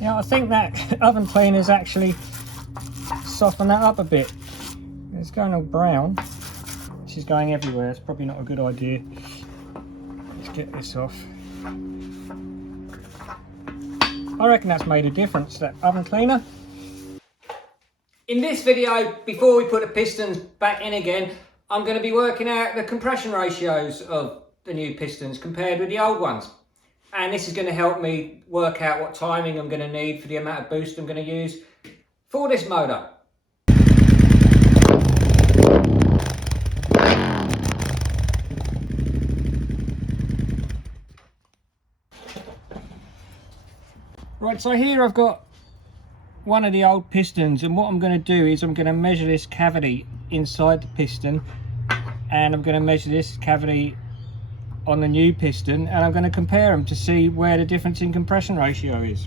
Yeah, I think that oven cleaner's actually softened that up a bit. It's going all brown. This is going everywhere. It's probably not a good idea. Let's get this off. I reckon that's made a difference, that oven cleaner. In this video, before we put the pistons back in again, I'm going to be working out the compression ratios of the new pistons compared with the old ones. And this is going to help me work out what timing I'm going to need for the amount of boost I'm going to use for this motor. Right, so here I've got one of the old pistons, and what I'm going to do is I'm going to measure this cavity inside the piston, and I'm going to measure this cavity on the new piston, and I'm going to compare them to see where the difference in compression ratio is,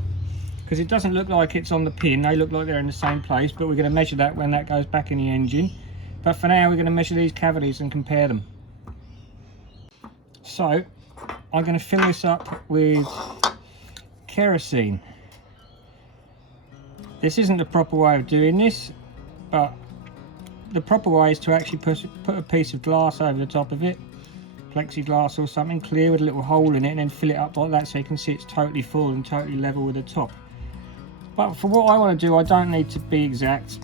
because it doesn't look like it's on the pin. They look like they're in the same place, but we're going to measure that when that goes back in the engine. But for now, we're going to measure these cavities and compare them. So I'm going to fill this up with kerosene. This isn't the proper way of doing this, but the proper way is to actually put a piece of glass over the top of it, plexiglass or something clear with a little hole in it, and then fill it up like that so you can see it's totally full and totally level with the top. But for what I want to do, I don't need to be exact,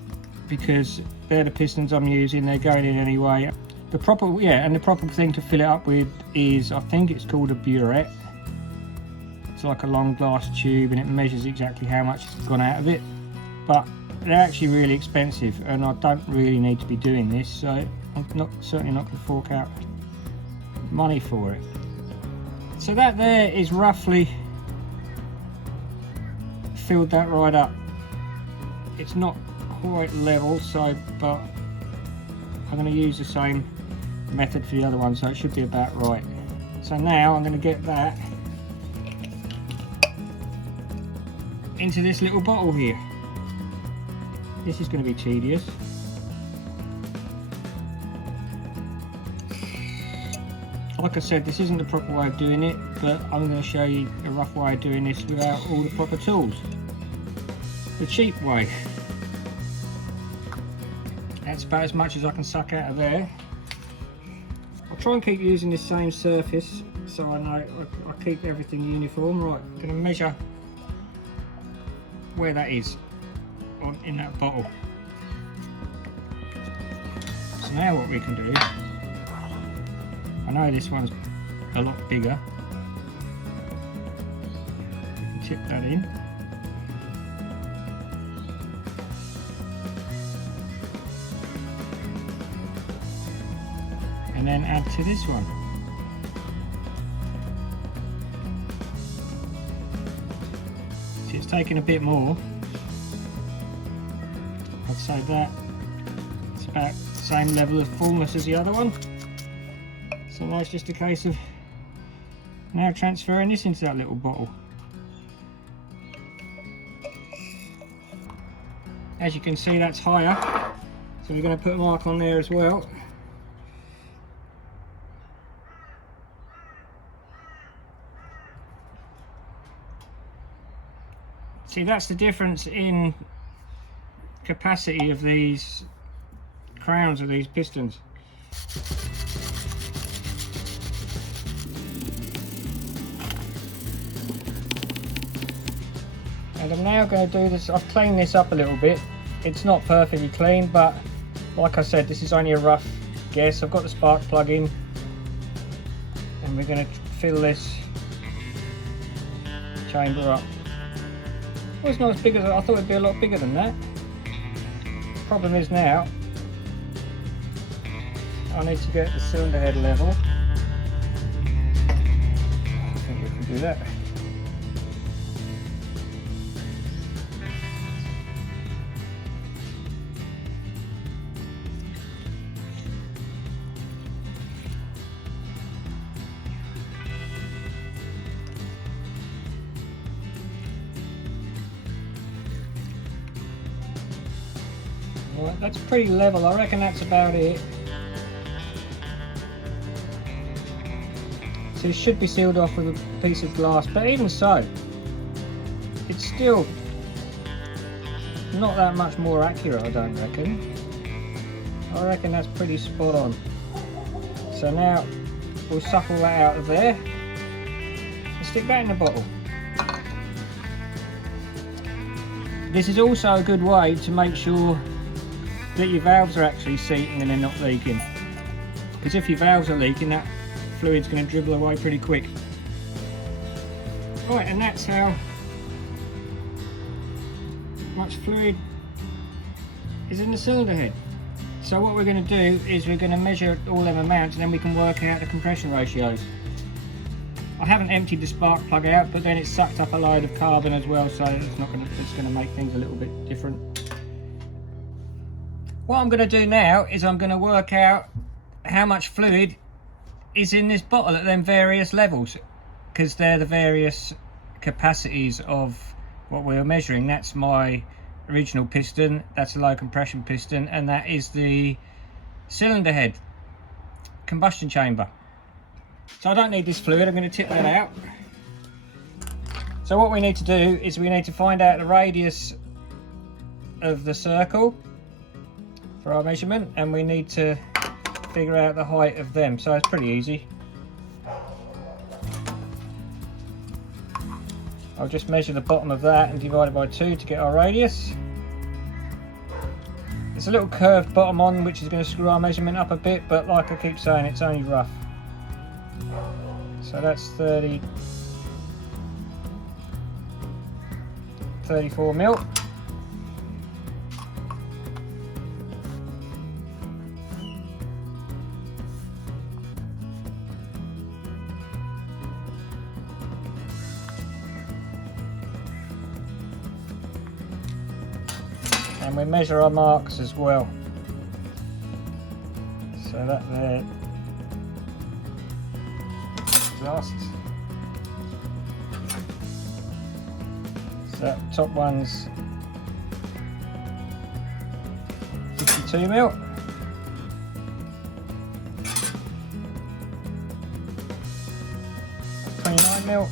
because they're the pistons I'm using, they're going in anyway. The proper thing to fill it up with is, I think it's called a burette. It's like a long glass tube, and it measures exactly how much has gone out of it. But they're actually really expensive, and I don't really need to be doing this, so I'm certainly not going to fork out money for it. So that there is roughly filled that right up. It's not quite level, so but I'm going to use the same method for the other one, so it should be about right. So now I'm going to get that into this little bottle here. This is going to be tedious. Like I said, this isn't the proper way of doing it, but I'm going to show you a rough way of doing this without all the proper tools. The cheap way. That's about as much as I can suck out of there. I'll try and keep using the same surface so I know I keep everything uniform. Right, I'm going to measure where that is in that bottle. So now what we can do, I know this one's a lot bigger, we can tip that in. And then add to this one. See, it's taking a bit more. I'd say that it's about the same level of fullness as the other one. So now it's just a case of now transferring this into that little bottle. As you can see, that's higher, so we're going to put a mark on there as well. See, that's the difference in capacity of these crowns of these pistons. And I'm now going to do this. I've cleaned this up a little bit. It's not perfectly clean, but like I said, this is only a rough guess. I've got the spark plug in, and we're going to fill this chamber up. Well, it's not as big as I thought. It'd be a lot bigger than that. Problem is now I need to get the cylinder head level. I think we can do that. Right, that's pretty level. I reckon that's about it. So it should be sealed off with a piece of glass, but even so, it's still not that much more accurate, I don't reckon. I reckon that's pretty spot on. So now we'll suck all that out of there and stick that in the bottle. This is also a good way to make sure that your valves are actually seating and they're not leaking. Because if your valves are leaking, that fluid's going to dribble away pretty quick. Right, and that's how much fluid is in the cylinder head. So what we're going to do is we're going to measure all them amounts and then we can work out the compression ratios. I haven't emptied the spark plug out, but then it's sucked up a load of carbon as well, so it's going to make things a little bit different. What I'm going to do now is I'm going to work out how much fluid is in this bottle at them various levels, because they're the various capacities of what we're measuring. That's my original piston, that's a low compression piston, and that is the cylinder head combustion chamber. So I don't need this fluid, I'm going to tip that out. So what we need to do is we need to find out the radius of the circle for our measurement, and we need to figure out the height of them. So it's pretty easy. I'll just measure the bottom of that and divide it by 2 to get our radius. There's a little curved bottom on which is going to screw our measurement up a bit, but like I keep saying, it's only rough. So that's 34 mil. And we measure our marks as well. So that there, glasses. So that top one's 52 mil. That's 29 mil.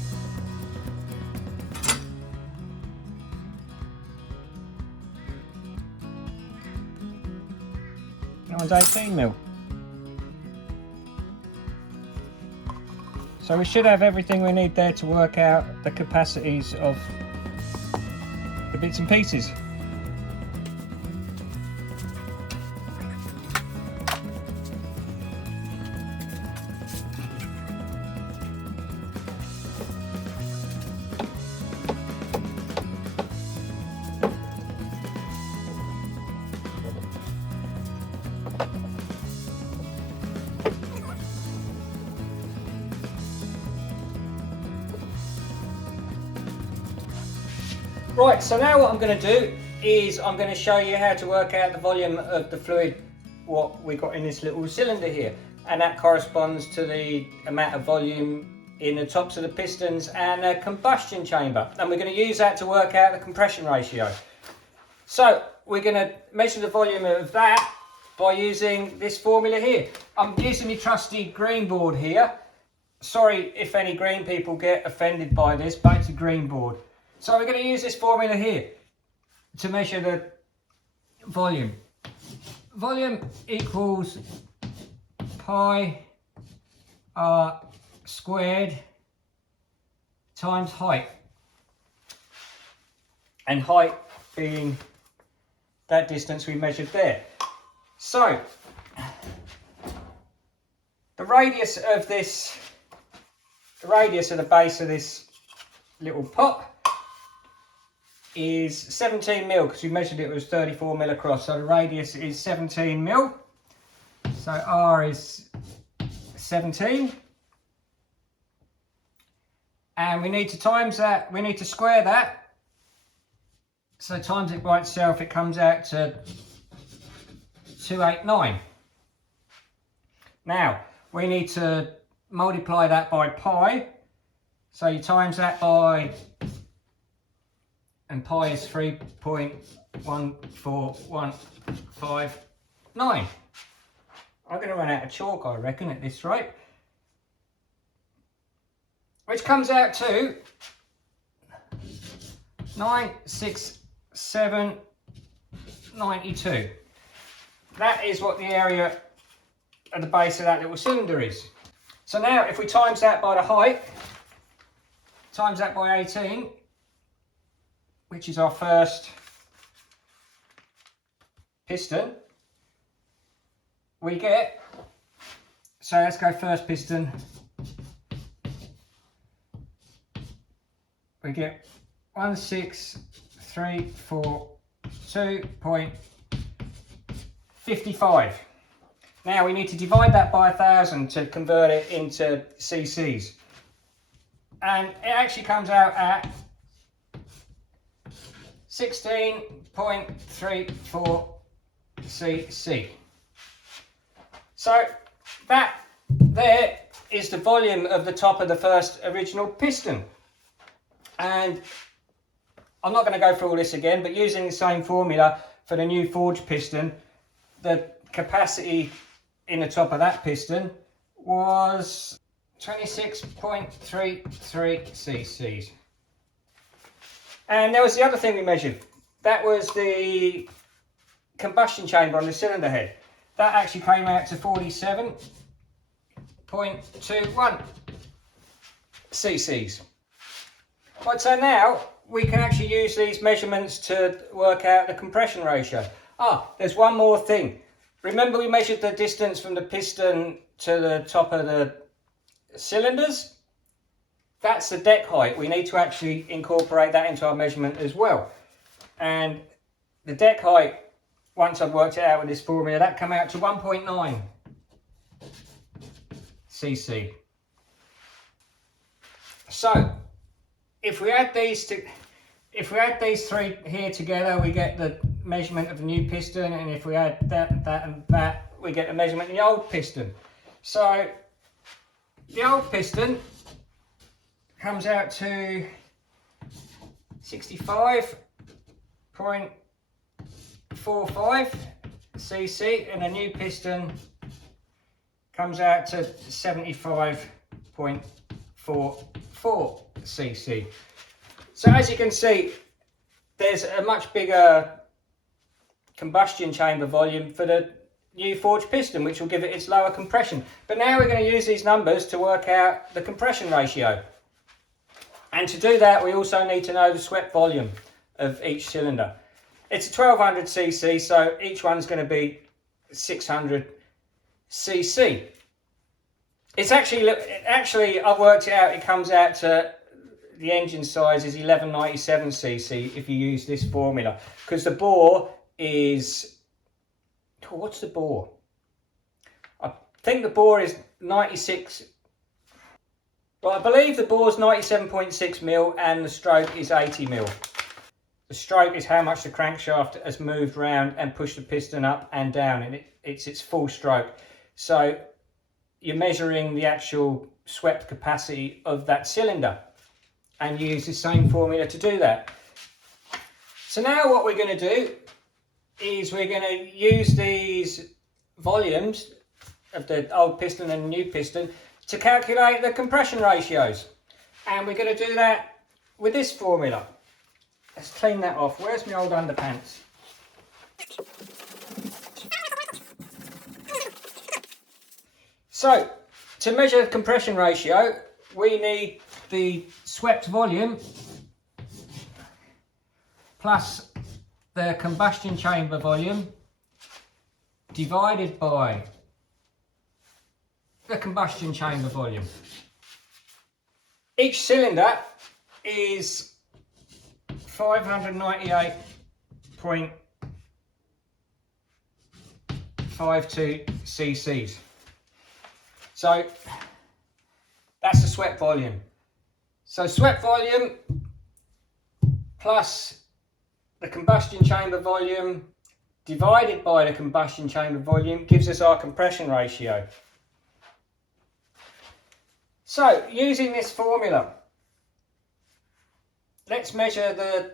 That one's 18 mil. So we should have everything we need there to work out the capacities of the bits and pieces. Right, so now what I'm going to do is I'm going to show you how to work out the volume of the fluid what we got in this little cylinder here, and that corresponds to the amount of volume in the tops of the pistons and the combustion chamber, and we're going to use that to work out the compression ratio. So we're going to measure the volume of that by using this formula here. I'm using my trusty green board here. Sorry if any green people get offended by this, but it's a green board. So we're going to use this formula here to measure the volume. Volume equals pi r squared times height. And height being that distance we measured there. So the radius of the base of this little pot is 17 mil, because we measured it was 34 mil across, so the radius is 17 mil. So R is 17, and we need to times that, we need to square that. So times it by itself, it comes out to 289. Now we need to multiply that by pi, so you times that by, and pi is 3.14159. I'm going to run out of chalk, I reckon, at this rate. which comes out to 96792. That is what the area at the base of that little cylinder is. So now if we times that by the height, times that by 18, which is our first piston, we get, so let's go first piston, we get 1634.2.55. Now we need to divide that by 1,000 to convert it into cc's, and it actually comes out at 16.34 cc. So that there is the volume of the top of the first original piston. And I'm not going to go through all this again, but using the same formula for the new forged piston, the capacity in the top of that piston was 26.33 cc's. And there was the other thing we measured. That was the combustion chamber on the cylinder head. That actually came out to 47.21 cc's. Right, so now we can actually use these measurements to work out the compression ratio. There's one more thing. Remember we measured the distance from the piston to the top of the cylinders? That's the deck height. We need to actually incorporate that into our measurement as well. And the deck height, once I've worked it out with this formula, that came out to 1.9 cc. So if we add these three here together, we get the measurement of the new piston, and if we add that, that and that, we get the measurement of the old piston. So the old piston comes out to 65.45 cc, and the new piston comes out to 75.44 cc. So as you can see, there's a much bigger combustion chamber volume for the new forged piston, which will give it its lower compression. But now we're going to use these numbers to work out the compression ratio. And to do that, we also need to know the swept volume of each cylinder. It's 1200 cc, so each one's going to be 600 cc. It's actually, I've worked it out, it comes out to, the engine size is 1197 cc if you use this formula, because the bore is, what's the bore? I think the bore is 96, well, I believe the bore is 97.6 mil and the stroke is 80 mil. The stroke is how much the crankshaft has moved round and pushed the piston up and down, and it's its full stroke. So you're measuring the actual swept capacity of that cylinder, and you use the same formula to do that. So now what we're going to do is we're going to use these volumes of the old piston and the new piston to calculate the compression ratios. And we're going to do that with this formula. Let's clean that off. Where's my old underpants? So, to measure the compression ratio, we need the swept volume plus the combustion chamber volume divided by the combustion chamber volume. Each cylinder is 598.52 cc's. So that's the swept volume. So swept volume plus the combustion chamber volume divided by the combustion chamber volume gives us our compression ratio. So using this formula, let's measure the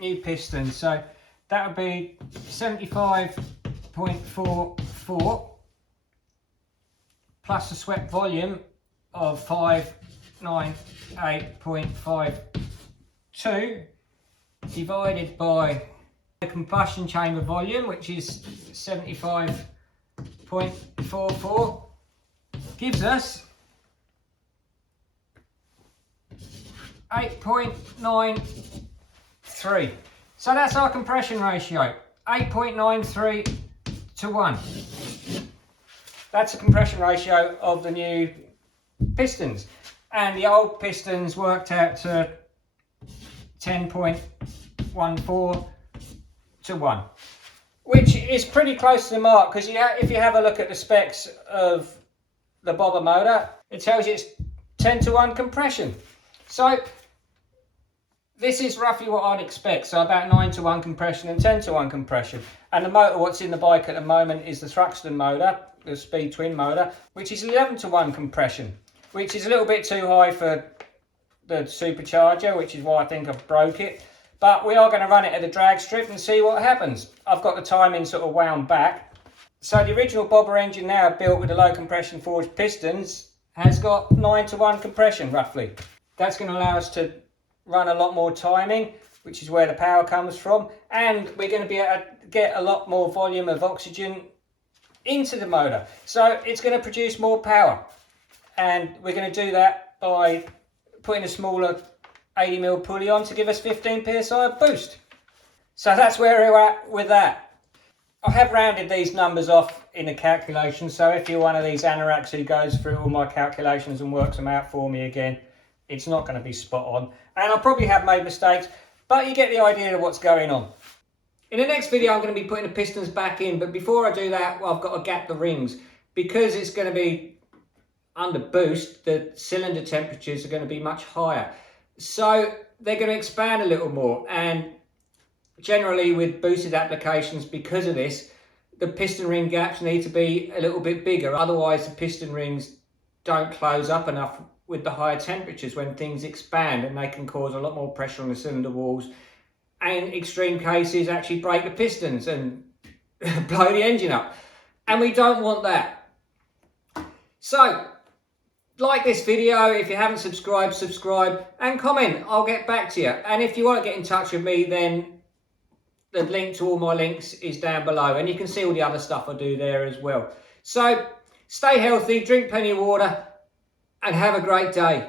new piston. So that would be 75.44 plus the swept volume of 5 98.52 divided by the combustion chamber volume, which is 75.44, gives us 8.93. So that's our compression ratio, 8.93 to 1. That's the compression ratio of the new pistons. And the old pistons worked out to 10.14 to 1. Which is pretty close to the mark, because if you have a look at the specs of the bobber motor, it tells you it's 10 to 1 compression. So this is roughly what I'd expect, so about 9 to 1 compression and 10 to 1 compression. And the motor what's in the bike at the moment is the Thruxton motor, the speed twin motor, which is 11 to 1 compression, which is a little bit too high for the supercharger, which is why I think I've broke it. But we are going to run it at the drag strip and see what happens. I've got the timing sort of wound back. So the original bobber engine now built with the low compression forged pistons has got 9 to 1 compression roughly. That's going to allow us to run a lot more timing, which is where the power comes from, and we're going to be able to get a lot more volume of oxygen into the motor, so it's going to produce more power. And we're going to do that by putting a smaller 80mm pulley on to give us 15 psi of boost. So that's where we're at with that. I have rounded these numbers off in a calculation, so if you're one of these anoraks who goes through all my calculations and works them out for me again, it's not going to be spot on, and I'll probably have made mistakes, but you get the idea of what's going on. In the next video I'm going to be putting the pistons back in, but before I do that, well, I've got to gap the rings. Because it's going to be under boost, the cylinder temperatures are going to be much higher, so they're going to expand a little more. And generally with boosted applications, because of this, the piston ring gaps need to be a little bit bigger, otherwise the piston rings don't close up enough with the higher temperatures when things expand, and they can cause a lot more pressure on the cylinder walls, and in extreme cases actually break the pistons and blow the engine up, and we don't want that. So like this video, if you haven't subscribed, subscribe and comment. I'll get back to you. And if you want to get in touch with me, then the link to all my links is down below, and you can see all the other stuff I do there as well. So stay healthy, drink plenty of water, and have a great day.